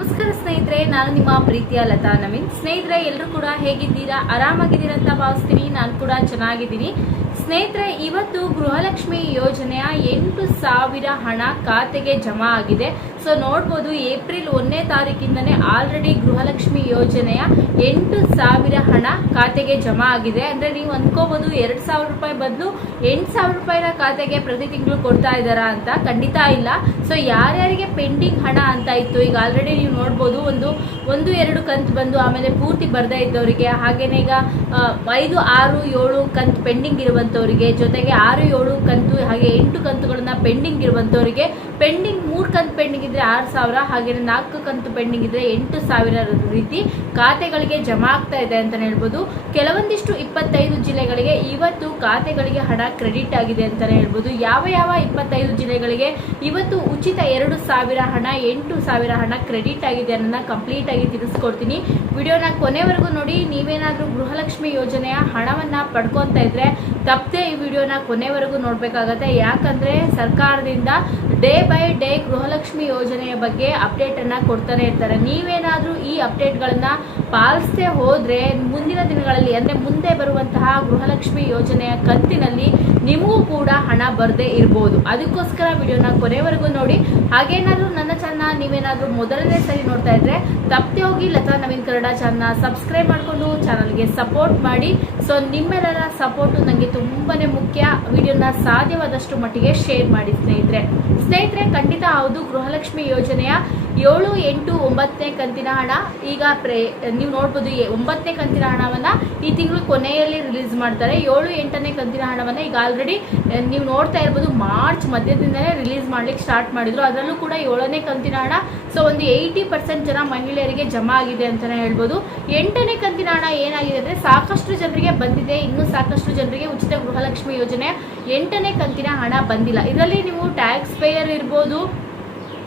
ನಮಸ್ಕಾರ ಸ್ನೇಹಿತರೆ, ನಾನು ನಿಮ್ಮ ಪ್ರೀತಿಯ ಲತಾ ನವೀನ್. ಸ್ನೇಹಿತರೆ, ಎಲ್ಲರೂ ಕೂಡ ಹೇಗಿದ್ದೀರಾ? ಆರಾಮಾಗಿದ್ದೀರಾ ಅಂತ ಭಾವಿಸ್ತೀನಿ. ನಾನು ಕೂಡ ಚೆನ್ನಾಗಿದ್ದೀನಿ. ಸ್ನೇಹಿತರೆ, ಇವತ್ತು ಗೃಹಲಕ್ಷ್ಮಿ ಯೋಜನೆಯ ಎಂಟು ಸಾವಿರ ಹಣ ಖಾತೆಗೆ ಜಮಾ ಆಗಿದೆ. ಸೊ ನೋಡ್ಬೋದು ಏಪ್ರಿಲ್ ಒಂದನೇ ತಾರೀಕಿಂದನೇ ಆಲ್ರೆಡಿ ಗೃಹಲಕ್ಷ್ಮಿ ಯೋಜನೆಯ ಎಂಟು ಸಾವಿರ ಹಣ ಖಾತೆಗೆ ಜಮಾ ಆಗಿದೆ. ಅಂದ್ರೆ ನೀವು ಅಂದ್ಕೋಬೋದು ಎರಡು ಸಾವಿರ ರೂಪಾಯಿ ಬದಲು ಎಂಟು ಸಾವಿರ ರೂಪಾಯಿನ ಖಾತೆಗೆ ಪ್ರತಿ ತಿಂಗಳು ಕೊಡ್ತಾ ಇದ್ದಾರಾ ಅಂತ ಖಂಡಿತ ಇಲ್ಲ. ಸೊ ಯಾರ್ಯಾರಿಗೆ ಪೆಂಡಿಂಗ್ ಹಣ ಅಂತ ಇತ್ತು, ಈಗ ಆಲ್ರೆಡಿ ನೀವು ನೋಡ್ಬೋದು ಒಂದು ಒಂದು, ಎರಡು ಕಂತು ಬಂದು ಆಮೇಲೆ ಪೂರ್ತಿ ಬರ್ದೇ ಇದ್ದವರಿಗೆ, ಹಾಗೇನೆ ಈಗ ಐದು, ಆರು, ಏಳು ಕಂತು ಪೆಂಡಿಂಗ್ ಇರುವಂತವರಿಗೆ ಜೊತೆಗೆ ಆರು ಏಳು ಕಂತು ಹಾಗೆ ಎಂಟು ಕಂತುಗಳನ್ನ ಪೆಂಡಿಂಗ್ ಇರುವಂತವರಿಗೆ ಪೆಂಡಿಂಗ್ ಮೂರು ಕಂತು ಪೆಂಡಿಂಗ್ ಇದ್ರೆ ಆರು ಸಾವಿರ ಹಾಗೆ ನಾಲ್ಕು ಕಂತು ಪೆಂಡಿಂಗ್ ಇದ್ರೆ ಎಂಟು ಸಾವಿರ ರೀತಿ ಖಾತೆಗಳಿಗೆ ಜಮಾ ಆಗ್ತಾ ಇದೆ ಅಂತ ಹೇಳ್ಬೋದು. ಕೆಲವೊಂದಿಷ್ಟು ಇಪ್ಪತ್ತೈದು ಜಿಲ್ಲೆಗಳಿಗೆ ಇವತ್ತು ಖಾತೆಗಳಿಗೆ ಹಣ ಕ್ರೆಡಿಟ್ ಆಗಿದೆ ಅಂತಾನೆ ಹೇಳ್ಬೋದು. ಯಾವ ಯಾವ ಇಪ್ಪತ್ತೈದು ಜಿಲ್ಲೆಗಳಿಗೆ ಇವತ್ತು ಉಚಿತ ಎರಡು ಸಾವಿರ ಹಣ, ಎಂಟು ಸಾವಿರ ಹಣ ಕ್ರೆಡಿಟ್ ಆಗಿದೆ ಅನ್ನೋದನ್ನ ಕಂಪ್ಲೀಟ್ ಆಗಿ ತಿಳಿಸ್ಕೊಡ್ತೀನಿ. ವಿಡಿಯೋನ ಕೊನೆವರೆಗೂ ನೋಡಿ. ನೀವೇನಾದ್ರೂ ಗೃಹಲಕ್ಷ್ಮಿ ಯೋಜನೆಯ ಹಣವನ್ನ ಪಡ್ಕೊತಾ ಇದ್ರೆ ತಪ್ಪದೆ ಈ ವಿಡಿಯೋನ ಕೊನೆವರೆಗೂ ನೋಡ್ಬೇಕಾಗತ್ತೆ. ಯಾಕಂದ್ರೆ ಸರ್ಕಾರದಿಂದ ಡೇ ಬೈ ಡೇ ಗೃಹಲಕ್ಷ್ಮಿ ಯೋಜನೆಯ ಬಗ್ಗೆ ಅಪ್ಡೇಟ್ ಅನ್ನ ಕೊಡ್ತಾನೆ ಇರ್ತಾರೆ. ನೀವೇನಾದ್ರೂ ಈ ಅಪ್ಡೇಟ್ಗಳನ್ನ ಪಾಲಿಸದೆ ಹೋದ್ರೆ ಮುಂದಿನ ದಿನಗಳಲ್ಲಿ, ಅಂದ್ರೆ ಮುಂದೆ ಬರುವಂತಹ ಗೃಹಲಕ್ಷ್ಮಿ ಯೋಜನೆಯ ಕಂತಿನಲ್ಲಿ ನಿಮಗೂ ಕೂಡ ಹಣ ಬರದೇ ಇರ್ಬೋದು. ಅದಕ್ಕೋಸ್ಕರ ವಿಡಿಯೋನ ಕೊನೆವರೆಗೂ ನೋಡಿ. ಹಾಗೇನಾದ್ರೂ ನನ್ನ ಚಾನಲ್ ನೀವೇನಾದ್ರೂ ಮೊದಲನೇ ಸರಿ ನೋಡ್ತಾ ಇದ್ರೆ, ತಪ್ಪದೆ ಹೋಗಿ ಲತಾ ನವೀನ್ ಕನ್ನಡ ಚಾನಲ್ ಸಬ್ಸ್ಕ್ರೈಬ್ ಮಾಡಿಕೊಂಡು ಚಾನಲ್ಗೆ ಸಪೋರ್ಟ್ ಮಾಡಿ. ಸೊ, ನಿಮ್ಮೆಲ್ಲರ ಸಪೋರ್ಟು ನನಗೆ ತುಂಬಾನೇ ಮುಖ್ಯ. ವಿಡಿಯೋನ ಸಾಧ್ಯವಾದಷ್ಟು ಮಟ್ಟಿಗೆ ಶೇರ್ ಮಾಡಿ ಸ್ನೇಹಿತರೆ. ಸ್ನೇಹಿತರೆ ಖಂಡಿತ ಹೌದು ಗೃಹಲಕ್ಷ್ಮಿ ಯೋಜನೆಯ ಏಳು, ಎಂಟು, ಒಂಬತ್ತನೇ ಕಂತಿನ ಹಣ. ಈಗ ಪ್ರೇ, ನೀವು ನೋಡ್ಬೋದು ಒಂಬತ್ತನೇ ಕಂತಿನ ಹಣವನ್ನ ಈ ತಿಂಗಳು ಕೊನೆಯಲ್ಲಿ ರಿಲೀಸ್ ಮಾಡ್ತಾರೆ. ಏಳು, ಎಂಟನೇ ಕಂತಿನ ಹಣವನ್ನ ಈಗ ಆಲ್ರೆಡಿ ನೀವು ನೋಡ್ತಾ ಇರ್ಬೋದು, ಮಾರ್ಚ್ ಮಧ್ಯದಿಂದಲೇ ರಿಲೀಸ್ ಮಾಡ್ಲಿಕ್ಕೆ ಸ್ಟಾರ್ಟ್ ಮಾಡಿದ್ರು. ಅದರಲ್ಲೂ ಕೂಡ ಏಳನೇ ಕಂತಿನ ಹಣ. ಸೊ ಒಂದು ಏಯ್ಟಿ ಪರ್ಸೆಂಟ್ ಜನ ಮಹಿಳೆಯರಿಗೆ ಜಮಾ ಆಗಿದೆ ಅಂತಾನೆ ಹೇಳ್ಬೋದು. ಎಂಟನೇ ಕಂತಿನ ಹಣ ಏನಾಗಿದೆ ಅಂದ್ರೆ, ಸಾಕಷ್ಟು ಜನರಿಗೆ ಬಂದಿದೆ. ಇನ್ನೂ ಸಾಕಷ್ಟು ಜನರಿಗೆ ಉಚಿತ ಗೃಹಲಕ್ಷ್ಮಿ ಯೋಜನೆ. ಎಂಟನೇ ಕಂತಿನ ಹಣ ಬಂದಿಲ್ಲ. ಇದರಲ್ಲಿ ನೀವು ಟ್ಯಾಕ್ಸ್ ಪೇಯರ್ ಇರ್ಬೋದು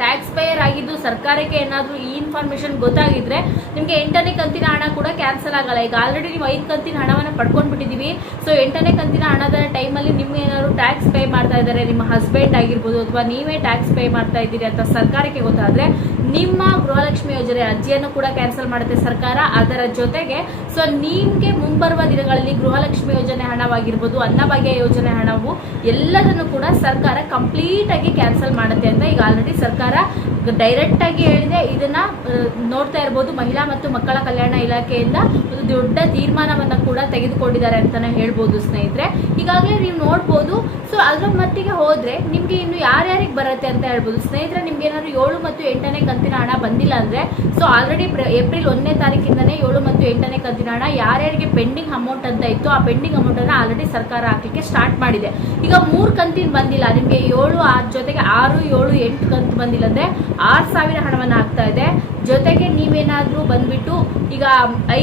ಟ್ಯಾಕ್ಸ್ ಪೇಯರ್ ಆಗಿದ್ದು ಸರ್ಕಾರಕ್ಕೆ ಏನಾದರೂ ಈ ಇನ್ಫಾರ್ಮೇಶನ್ ಗೊತ್ತಾಗಿದ್ರೆ ನಿಮಗೆ ಎಂಟನೇ ಕಂತಿನ ಹಣ ಕೂಡ ಕ್ಯಾನ್ಸಲ್ ಆಗಲ್ಲ. ಈಗ ಆಲ್ರೆಡಿ ನೀವು ಐದು ಕಂತಿನ ಹಣವನ್ನು ಪಡ್ಕೊಂಡ್ಬಿಟ್ಟಿದ್ದೀವಿ. ಸೊ ಎಂಟನೇ ಕಂತಿನ ಹಣದ ಟೈಮಲ್ಲಿ ನಿಮ್ಗೆ ಏನಾದ್ರು ಟ್ಯಾಕ್ಸ್ ಪೇ ಮಾಡ್ತಾ ಇದ್ದಾರೆ. ನಿಮ್ಮ ಹಸ್ಬೆಂಡ್ ಆಗಿರ್ಬೋದು ಅಥವಾ ನೀವೇ ಟ್ಯಾಕ್ಸ್ ಪೇ ಮಾಡ್ತಾ ಇದ್ದೀರಿ ಅಂತ ಸರ್ಕಾರಕ್ಕೆ ಗೊತ್ತಾದರೆ ನಿಮ್ಮ ಗೃಹಲಕ್ಷ್ಮಿ ಯೋಜನೆ ಅರ್ಜಿಯನ್ನು ಕೂಡ ಕ್ಯಾನ್ಸಲ್ ಮಾಡುತ್ತೆ ಸರ್ಕಾರ. ಅದರ ಜೊತೆಗೆ ಸೊ ನಿಮ್ಗೆ ಮುಂಬರುವ ದಿನಗಳಲ್ಲಿ ಗೃಹಲಕ್ಷ್ಮಿ ಯೋಜನೆ ಹಣವಾಗಿರ್ಬೋದು, ಅನ್ನಭಾಗ್ಯ ಯೋಜನೆ ಹಣವು ಎಲ್ಲದನ್ನು ಕೂಡ ಸರ್ಕಾರ ಕಂಪ್ಲೀಟ್ ಆಗಿ ಕ್ಯಾನ್ಸಲ್ ಮಾಡುತ್ತೆ ಅಂತ ಈಗ ಆಲ್ರೆಡಿ ಸರ್ಕಾರ ಡೈರೆಕ್ಟ್ ಆಗಿ ಹೇಳಿದೆ. ಇದನ್ನ ನೋಡ್ತಾ ಇರ್ಬೋದು ಮಹಿಳಾ ಮತ್ತು ಮಕ್ಕಳ ಕಲ್ಯಾಣ ಇಲಾಖೆಯಿಂದ ಒಂದು ದೊಡ್ಡ ತೀರ್ಮಾನವನ್ನ ಕೂಡ ತೆಗೆದುಕೊಂಡಿದ್ದಾರೆ ಅಂತಾನೆ ಹೇಳ್ಬೋದು ಸ್ನೇಹಿತರೆ. ಈಗಾಗಲೇ ನೀವು ನೋಡ್ಬೋದು ಸೊ ಅದ್ರ ಮಟ್ಟಿಗೆ ಹೋದ್ರೆ ನಿಮ್ಗೆ ಇನ್ನು ಯಾರ್ಯಾರಿಗೆ ಬರುತ್ತೆ ಅಂತ ಹೇಳ್ಬೋದು. ಸ್ನೇಹಿತರೆ, ನಿಮ್ಗೆ ಏನಾದ್ರು ಏಳು ಮತ್ತು ಎಂಟನೇ ಕಂತಿನ ಹಣ ಬಂದಿಲ್ಲ ಅಂದ್ರೆ ಸೊ ಆಲ್ರೆಡಿ ಏಪ್ರಿಲ್ ಒಂದನೇ ತಾರೀಕಿಂದನೇ ಏಳು ಮತ್ತು ಎಂಟನೇ ಕಂತಿನ ಹಣ ಯಾರ್ಯಾರಿಗೆ ಪೆಂಡಿಂಗ್ ಅಮೌಂಟ್ ಅಂತ ಇತ್ತು ಆ ಪೆಂಡಿಂಗ್ ಅಮೌಂಟ್ ಆಲ್ರೆಡಿ ಸರ್ಕಾರ ಹಾಕಲಿಕ್ಕೆ ಸ್ಟಾರ್ಟ್ ಮಾಡಿದೆ. ಈಗ ಮೂರು ಕಂತಿನ ಬಂದಿಲ್ಲ, ನಿಮಗೆ ಏಳು ಆರ್ ಜೊತೆಗೆ ಆರು, ಏಳು, ಎಂಟು ಕಂತು ಬಂದಿಲ್ಲ ಅಂದ್ರೆ ಆರು ಸಾವಿರ ಹಣವನ್ನ ಹಾಕ್ತಾ ಇದೆ. ಜೊತೆಗೆ ನೀವೇನಾದರೂ ಬಂದ್ಬಿಟ್ಟು ಈಗ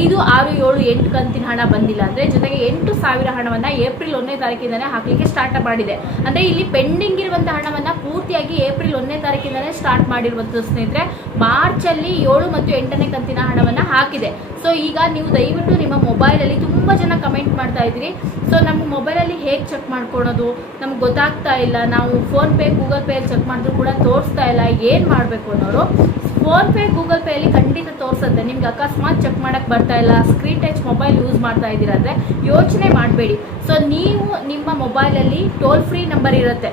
ಐದು, ಆರು, ಏಳು, ಎಂಟು ಕಂತಿನ ಹಣ ಬಂದಿಲ್ಲ ಅಂದ್ರೆ ಜೊತೆಗೆ ಎಂಟು ಸಾವಿರ ಹಣವನ್ನ ಏಪ್ರಿಲ್ ಒಂದನೇ ತಾರೀಕಿಂದನೇ ಹಾಕಲಿಕ್ಕೆ ಸ್ಟಾರ್ಟ್ ಮಾಡಿದೆ. ಅಂದ್ರೆ ಇಲ್ಲಿ ಪೆಂಡಿಂಗ್ ಇರುವಂಥ ಹಣವನ್ನ ಪೂರ್ತಿಯಾಗಿ ಏಪ್ರಿಲ್ ಒಂದನೇ ತಾರೀಕಿಂದನೇ ಸ್ಟಾರ್ಟ್ ಮಾಡಿರುವಂಥದ್ದು ಸ್ನೇಹಿತರೆ ಮಾರ್ಚ್ ಅಲ್ಲಿ ಏಳು ಮತ್ತು ಎಂಟನೇ ಕಂತಿನ ಹಣವನ್ನ ಹಾಕಿದೆ. ಸೊ ಈಗ ನೀವು ದಯವಿಟ್ಟು ನಿಮ್ಮ ಮೊಬೈಲ್ ಅಲ್ಲಿ ತುಂಬಾ ಜನ ಕಮೆಂಟ್ ಮಾಡ್ತಾ ಇದ್ದೀರಿ. ಸೊ ನಮ್ಮ ಮೊಬೈಲ್ ಅಲ್ಲಿ ಹೇಗೆ ಚೆಕ್ ಮಾಡ್ಕೊಳೋದು? ನಮ್ಗೆ ಗೊತ್ತಾಗ್ತಾ ಇಲ್ಲ. ನಾವು phone pay Google pay check ಮಾಡಿದ್ರು ಕೂಡ ತೋರಿಸ್ತಾ ಇಲ್ಲ. ಏನು ಮಾಡಬೇಕು ಅನ್ನೋರು? ಫೋನ್ ಪೇ ಗೂಗಲ್ ಪೇ ಅಲ್ಲಿ ಖಂಡಿತ ತೋರಿಸುತ್ತೆ. ನಿಮ್ಗೆ ಅಕಸ್ಮಾತ್ ಚೆಕ್ ಮಾಡಕ್ ಬರ್ತಾ ಇಲ್ಲ. ಸ್ಕ್ರೀನ್ ಟಚ್ ಮೊಬೈಲ್ ಯೂಸ್ ಮಾಡ್ತಾ ಇದ್ದೀರಾ ಯೋಚನೆ ಮಾಡಬೇಡಿ. ಸೊ ನೀವು ನಿಮ್ಮ ಮೊಬೈಲಲ್ಲಿ ಟೋಲ್ ಫ್ರೀ ನಂಬರ್ ಇರುತ್ತೆ.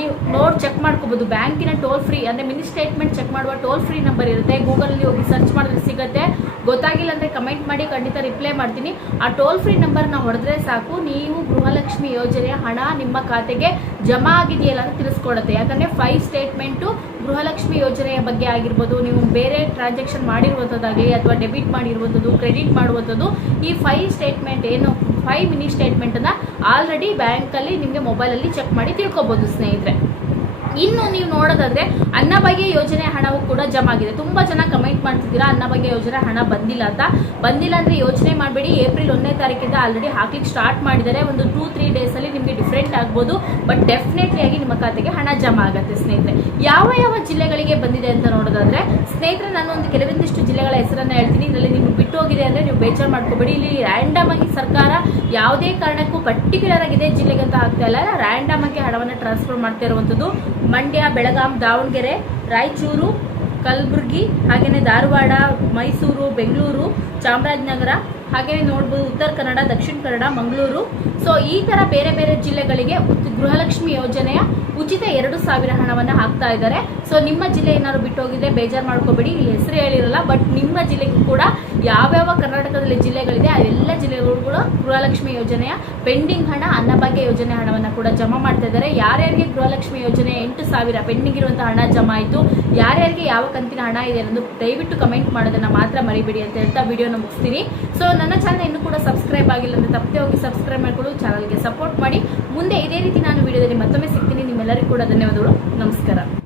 ನೀವು ನೋಡಿ ಚೆಕ್ ಮಾಡ್ಕೋಬೋದು. ಬ್ಯಾಂಕಿನ ಟೋಲ್ ಫ್ರೀ ಅಂದ್ರೆ ಮಿನಿ ಸ್ಟೇಟ್ಮೆಂಟ್ ಚೆಕ್ ಮಾಡುವ ಟೋಲ್ ಫ್ರೀ ನಂಬರ್ ಇರುತ್ತೆ. ಗೂಗಲಲ್ಲಿ ಹೋಗಿ ಸರ್ಚ್ ಮಾಡಿದ್ರೆ ಸಿಗುತ್ತೆ. ಗೊತ್ತಾಗಿಲ್ಲ ಅಂದ್ರೆ ಕಮೆಂಟ್ ಮಾಡಿ ಖಂಡಿತ ರಿಪ್ಲೈ ಮಾಡ್ತೀನಿ. ಆ ಟೋಲ್ ಫ್ರೀ ನಂಬರ್ನ ಹೊಡೆದ್ರೆ ಸಾಕು. ನೀವು ಗೃಹಲಕ್ಷ್ಮಿ ಯೋಜನೆಯ ಹಣ ನಿಮ್ಮ ಖಾತೆಗೆ ಜಮಾ ಆಗಿದೆಯಲ್ಲ ಅಂತ ತಿಳಿಸ್ಕೊಡುತ್ತೆ. ಯಾಕಂದರೆ ಫೈವ್ ಸ್ಟೇಟ್ಮೆಂಟು ಗೃಹಲಕ್ಷ್ಮಿ ಯೋಜನೆಯ ಬಗ್ಗೆ ಆಗಿರ್ಬೋದು, ನೀವು ಬೇರೆ ಟ್ರಾನ್ಸಾಕ್ಷನ್ ಮಾಡಿರುವಂಥದ್ದಾಗಲಿ ಅಥವಾ ಡೆಬಿಟ್ ಮಾಡಿರುವಂಥದ್ದು ಕ್ರೆಡಿಟ್ ಮಾಡುವಂಥದ್ದು ಈ ಫೈವ್ ಸ್ಟೇಟ್ಮೆಂಟ್ ಏನು ಫೈವ್ ಮಿನಿ ಸ್ಟೇಟ್ಮೆಂಟನ್ನು ಆಲ್ರೆಡಿ ಬ್ಯಾಂಕಲ್ಲಿ ನಿಮಗೆ ಮೊಬೈಲಲ್ಲಿ ಚೆಕ್ ಮಾಡಿ ತಿಳ್ಕೊಬೋದು ಸ್ನೇಹಿತರೆ. ಇನ್ನು ನೀವು ನೋಡೋದಾದ್ರೆ ಅನ್ನಭಾಗ್ಯ ಯೋಜನೆ ಹಣವು ಕೂಡ ಜಮಾ ಆಗಿದೆ ತುಂಬಾ ಜನ ಕಮೆಂಟ್ ಮಾಡ್ತಿದ್ದೀರಾ ಅನ್ನಭಾಗ್ಯ ಯೋಜನೆ ಹಣ ಬಂದಿಲ್ಲ ಅಂತ. ಬಂದಿಲ್ಲ ಅಂದ್ರೆ ಯೋಚನೆ ಮಾಡಬೇಡಿ. ಏಪ್ರಿಲ್ ಒಂದನೇ ತಾರೀಕಿಂದ ಆಲ್ರೆಡಿ ಹಾಕ್ಲಿಕ್ಕೆ ಸ್ಟಾರ್ಟ್ ಮಾಡಿದ್ದಾರೆ. ಒಂದು ಟೂ ತ್ರೀ ಡೇಸ್ ಅಲ್ಲಿ ನಿಮಗೆ ಡಿಫ್ರೆಂಟ್ ಆಗ್ಬೋದು ಬಟ್ ಡೆಫಿನೆಟ್ಲಿ ಆಗಿ ನಿಮ್ಮ ಖಾತೆಗೆ ಹಣ ಜಮಾ ಆಗುತ್ತೆ ಸ್ನೇಹಿತರೆ. ಯಾವ ಯಾವ ಜಿಲ್ಲೆಗಳಿಗೆ ಬಂದಿದೆ ಅಂತ ನೋಡೋದಾದ್ರೆ, ಸ್ನೇಹಿತರೆ, ನಾನು ಒಂದು ಕೆಲವೊಂದಿಷ್ಟು ಜಿಲ್ಲೆಗಳ ಹೆಸರನ್ನ ಹೇಳ್ತೀನಿ. ಇದರಲ್ಲಿ ನಿಮ್ಗೆ ಬಿಟ್ಟು ಹೋಗಿದೆ ಅಂದ್ರೆ ನೀವು ಬೇಜಾರು ಮಾಡ್ಕೋಬೇಡಿ. ಇಲ್ಲಿ ರ್ಯಾಂಡಮ್ ಆಗಿ ಸರ್ಕಾರ ಯಾವುದೇ ಕಾರಣಕ್ಕೂ ಪರ್ಟಿಕ್ಯುಲರ್ ಆಗಿದೆ ಜಿಲ್ಲೆಗೆ ಅಂತ ಆಗ್ತಾ ಇಲ್ಲ. ರ್ಯಾಂಡಮ್ ಆಗಿ ಹಣವನ್ನು ಟ್ರಾನ್ಸ್ಫರ್ ಮಾಡ್ತಾ ಇರುವಂಥದ್ದು ಮಂಡ್ಯ, ಬೆಳಗಾಂ, ದಾವಣಗೆರೆ, ರಾಯಚೂರು, ಕಲಬುರಗಿ ಹಾಗೆಯೇ ಧಾರವಾಡ, ಮೈಸೂರು, ಬೆಂಗಳೂರು, ಚಾಮರಾಜನಗರ ಹಾಗೆಯೇ ನೋಡ್ಬೋದು, ಉತ್ತರ ಕನ್ನಡ, ದಕ್ಷಿಣ ಕನ್ನಡ, ಮಂಗಳೂರು. ಸೊ ಈ ತರ ಬೇರೆ ಬೇರೆ ಜಿಲ್ಲೆಗಳಿಗೆ ಗೃಹಲಕ್ಷ್ಮಿ ಯೋಜನೆಯ ಉಚಿತ ಎರಡು ಸಾವಿರ ಹಣವನ್ನು ಹಾಕ್ತಾ ಇದ್ದಾರೆ. ಸೊ ನಿಮ್ಮ ಜಿಲ್ಲೆ ಏನಾದ್ರು ಹೋಗಿದ್ರೆ ಬೇಜಾರು ಮಾಡ್ಕೋಬೇಡಿ. ಇಲ್ಲಿ ಹೆಸರು ಹೇಳಿರಲ್ಲ ಬಟ್ ನಿಮ್ಮ ಜಿಲ್ಲೆಗೂ ಕೂಡ ಯಾವ್ಯಾವ ಕರ್ನಾಟಕದಲ್ಲಿ ಜಿಲ್ಲೆಗಳಿದೆ ಆ ಎಲ್ಲ ಜಿಲ್ಲೆಗಳು ಕೂಡ ಗೃಹಲಕ್ಷ್ಮಿ ಯೋಜನೆಯ ಪೆಂಡಿಂಗ್ ಹಣ, ಅನ್ನಭಾಗ್ಯ ಯೋಜನೆ ಹಣವನ್ನು ಕೂಡ ಜಮಾ ಮಾಡ್ತಾ ಇದ್ದಾರೆ. ಯಾರ್ಯಾರಿಗೆ ಗೃಹಲಕ್ಷ್ಮಿ ಯೋಜನೆ ಎಂಟು ಸಾವಿರ ಪೆಂಡಿಂಗ್ ಇರುವಂತಹ ಹಣ ಜಮಾ ಆಯಿತು, ಯಾರ್ಯಾರಿಗೆ ಯಾವ ಕಂತಿನ ಹಣ ಇದೆ ಅನ್ನೋದು ದಯವಿಟ್ಟು ಕಮೆಂಟ್ ಮಾಡೋದನ್ನ ಮಾತ್ರ ಮರಿಬೇಡಿ ಅಂತ ಹೇಳ್ತಾ ವಿಡಿಯೋನ ಮುಗಿಸ್ತೀನಿ. ಸೊ ನನ್ನ ಚಾನಲ್ ಇನ್ನೂ ಕೂಡ ಸಬ್ಸ್ಕ್ರೈಬ್ ಆಗಿಲ್ಲ ಅಂದರೆ ತಪ್ಪದೆ ಹೋಗಿ ಸಬ್ಸ್ಕ್ರೈಬ್ ಮಾಡಿಕೊಂಡು ಚಾನಲ್ಗೆ ಸಪೋರ್ಟ್ ಮಾಡಿ. ಮುಂದೆ ಇದೇ ರೀತಿ ನಾನು ವಿಡಿಯೋದಲ್ಲಿ ಮತ್ತೊಮ್ಮೆ ಸಿಗ್ತೀನಿ. ನಿಮ್ಮೆಲ್ಲರಿಗೂ ಕೂಡ ಧನ್ಯವಾದಗಳು. ನಮಸ್ಕಾರ.